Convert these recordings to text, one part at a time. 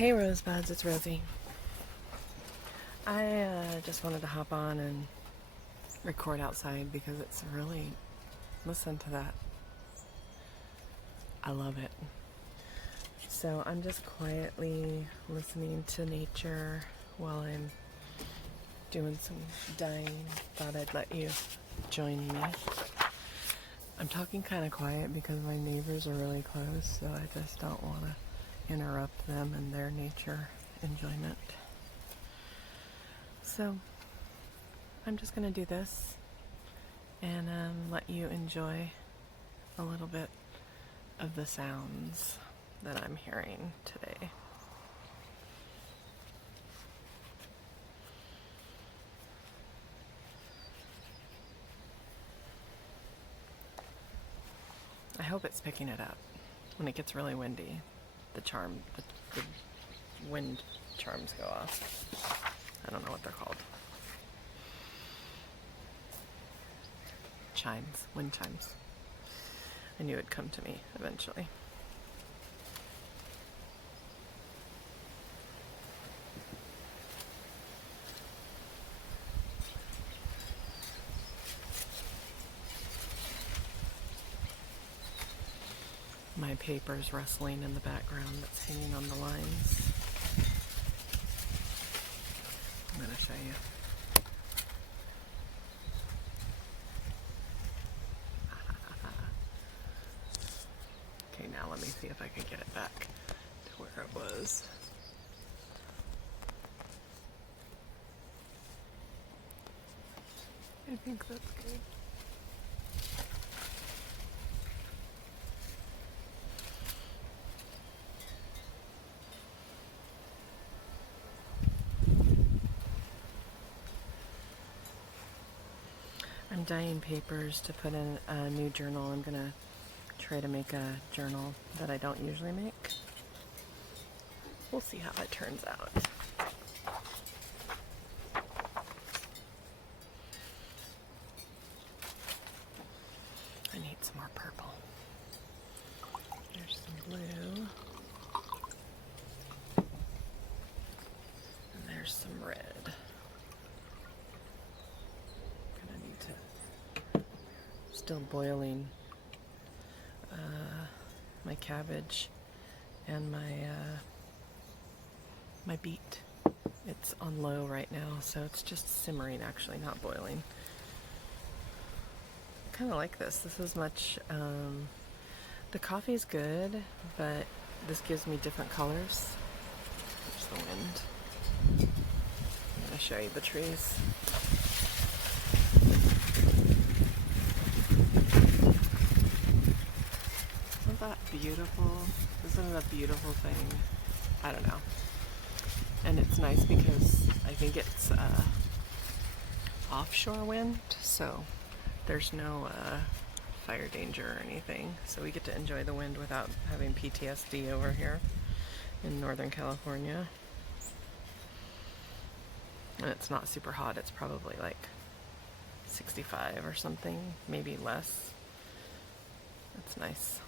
Hey Rosebuds, it's Rosie. I just wanted to hop on and record outside because it's really, listen to that. I love it. So I'm just quietly listening to nature while I'm doing some dyeing. Thought I'd let you join me. I'm talking kind of quiet because my neighbors are really close, so I just don't want to interrupt them and their nature enjoyment. So I'm just going to do this and let you enjoy a little bit of the sounds that I'm hearing today. I hope it's picking it up. When it gets really windy, the wind charms go off. I don't know what they're called. Chimes, wind chimes. I knew it'd come to me eventually. My paper's rustling in the background that's hanging on the lines. I'm going to show you. Okay, now let me see if I can get it back to where it was. I think that's good. I'm dyeing papers to put in a new journal. I'm going to try to make a journal that I don't usually make. We'll see how it turns out. I need some more purple. There's some blue. And there's some red. Still boiling my cabbage and my beet. It's on low right now, so it's just simmering, actually, not boiling. I kind of like this. This is much, the coffee's good, but this gives me different colors. There's the wind. I'm going to show you the trees. Beautiful. Isn't it a beautiful thing? I don't know. And it's nice because I think it's offshore wind, so there's no fire danger or anything. So we get to enjoy the wind without having PTSD over here in Northern California. And it's not super hot. It's probably like 65 or something, maybe less. It's nice.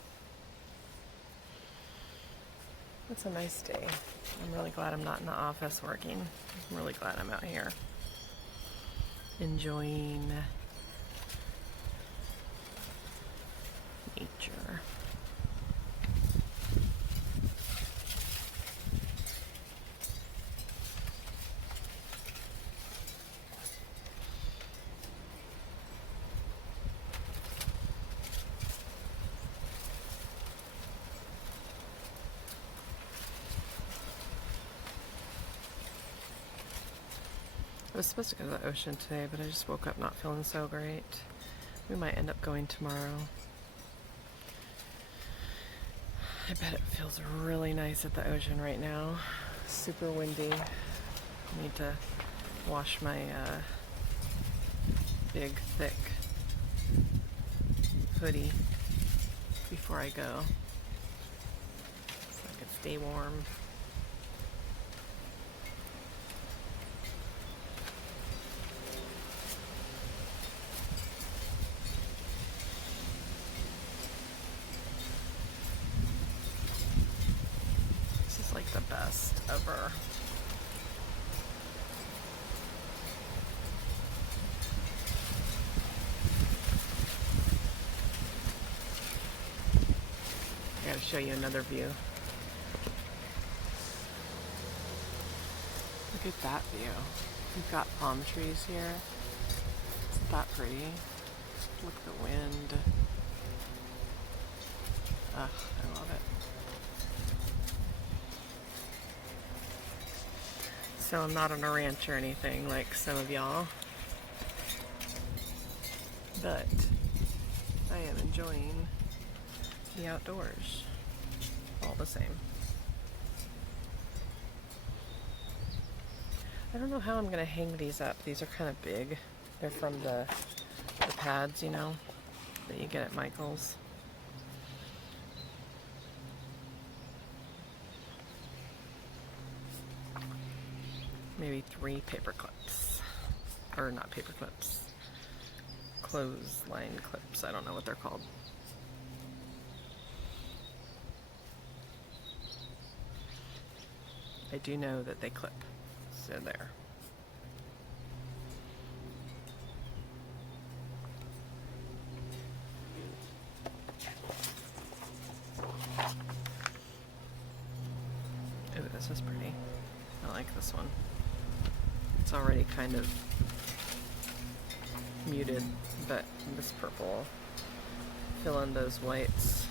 It's a nice day. I'm really glad I'm not in the office working. I'm really glad I'm out here enjoying nature. I was supposed to go to the ocean today, but I just woke up not feeling so great. We might end up going tomorrow. I bet it feels really nice at the ocean right now. Super windy. I need to wash my big, thick hoodie before I go, so I can stay warm. It's like the best ever. I gotta show you another view. Look at that view. We've got palm trees here. Isn't that pretty? Look at the wind. Ugh, I love it. So I'm not on a ranch or anything like some of y'all, but I am enjoying the outdoors all the same. I don't know how I'm gonna hang these up. These are kind of big. They're from the pads, you know, that you get at Michael's. Maybe 3 paper clips. Or not paper clips. Clothesline clips. I don't know what they're called. I do know that they clip. So there. Oh, this is pretty. I like this one. It's already kind of muted, but this purple fill in those white spots.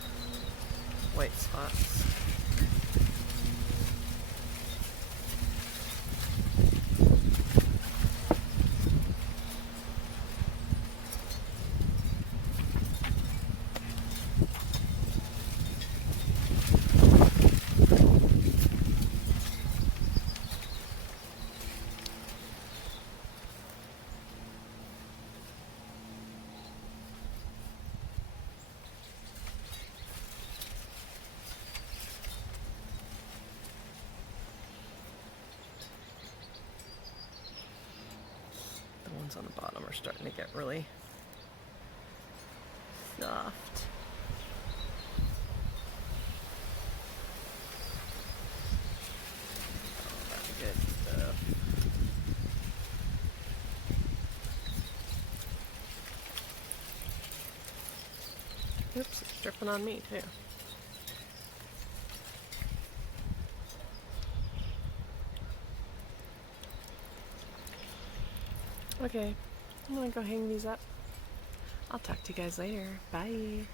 On the bottom are starting to get really soft. Oh, that's good stuff. Oops, it's dripping on me too. Okay, I'm gonna go hang these up. I'll talk to you guys later. Bye.